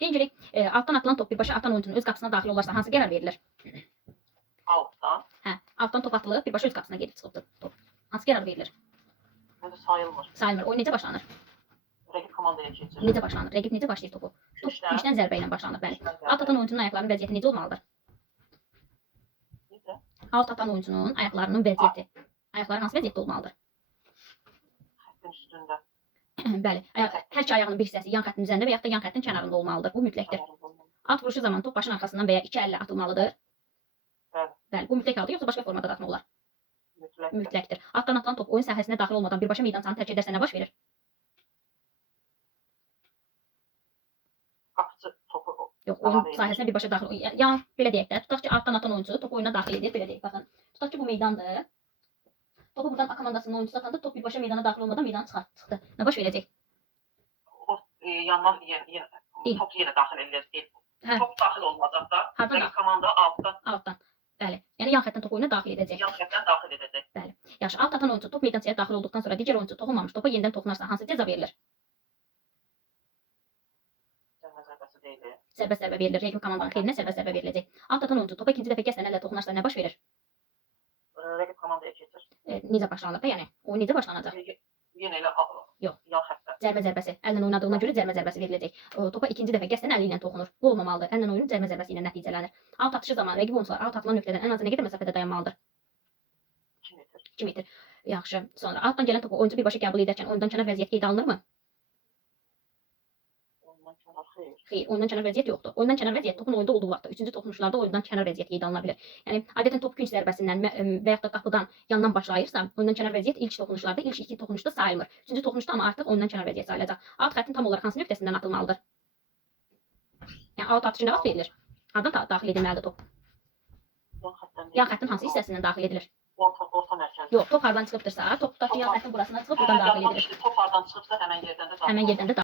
Deyince alttan atılan top birbaşa atan oyuncunun öz qapısına daxil olarsa hansı qərar verilir? Alttan. Hə, alttan top atılıb birbaşa öz qapısına gedib çıxıb top. Hansı qərar verilir? Məndə sayılmır. Sayılmır. Oyun necə başlanır? Rəqib komandaya keçir. Necə başlanır? Rəqib necə başlayır topu? Top küncdən zərbə ilə başlanır, bəli. Alt atan oyuncunun ayaqlarının vəziyyəti necə olmalıdır? Necə? Alt atan oyuncunun ayaqlarının vəziyyəti. Ayaqları hansı vəziyyətdə olmalıdır? Xəttin üstündə. Bəli. Hər iki ayağının bir hissəsi yan xəttin üzərində və ya da yan xəttin kənarında olmalıdır. Bu mütləqdir. At vuruşu zamanı top başın arxasından və ya iki əllə atılmalıdır. Bəli. Bəli. Bu mütləq halda yoxsa başqa formada da atmaq olar? Mütləqdir. Mütləqdir. Altdan atılan top oyun sahəsinə daxil olmadan birbaşa meydançanı tərk edərsə nə baş verir? Qapıcı topu Yox, oyun sahəsinə birbaşa daxil. Yəni belə deyək də, tutaq ki, altdan atan oyuncu topu oyuna daxil edir, belə deyək. Baxın. Tutaq ki, bu meydandır. Topu buradan A komandasının oyuncusu atanda top birbaşa meydana daxil olmadan meydanı çıxdı. Nə baş verəcək? O yandan top yenə daxil edilir. Top daxil olmayacaq da. Rəqib komanda altdan. Altdan. Bəli. Yəni yan xətdən topu oyuna daxil edəcək. Yan xətdən daxil edəcək. Bəli. Yaxşı, alt atan oyuncu top meydançaya daxil olduqdan sonra digər oyuncu toxunmamış topa yenidən toxunarsa hansı cəza verilir? Zərbəsi deyil. Sərbəst zərbə verilir. Rəqib komandanın xeyrinə sərbəst zərbə veriləcək. Alt atan oyuncu topa ikinci dəfə qəsdən əllə toxunarsa nə baş verir? Rəqib komandaya keçir. Necə başlanır da, yəni? Oyun necə başlanacaq? Yenə elə yox. Yan xətdən. Cərbə zərbəsi. Əllə oynadığına görə cərbə zərbəsi veriləcək. Topa ikinci dəfə qəsdən əli ilə toxunur. Bu olmamalıdır. Əllə oyun cərbə zərbəsi ilə nəticələnir. Alt atışı zamanı rəqib oyunçular alt atılan nöqtədən ən azı nə qədər məsafədə dayanmalıdır? 2 metr. 2 metr. Yaxşı. Sonra altdan gələn topu oyuncu birbaşa qəbul edərkən oyundan kənar vəziyyət qeydə alınırmı? Ondan kənar xeyr. Xeyr, oyundan kənar vəziyyət yoxdur. Oyundan kənar vəziyyət topun oyunda olduğu vaxtda, üçüncü toxunuşlarda oyundan kənar vəziyyət qeydə alına bilər. Yəni adətən top künc zərbəsindən və ya da qapıdan yandan başlayırsa, oyundan kənar vəziyyət ilk toxunuşlarda, ilk iki toxunuşda sayılmır. Üçüncü toxunuşda amma artıq oyundan kənar vəziyyət sayılacaq. Alt xəttin tam olaraq hansı nöqtəsindən atılmalıdır? Yəni alt atışı nə vaxt verilir? Hardan daxil edilməlidir top? Yan xəttin hansı hissəsindən daxil edilir? Orta mərkəz. Yox, top hardan çıxıbdırsa, top tutaq ki, yan xəttin burasına çıxıb buradan daxil edilir. Top hardan çıxıbsa həmən yerdən də daxil. Həmən yerdən də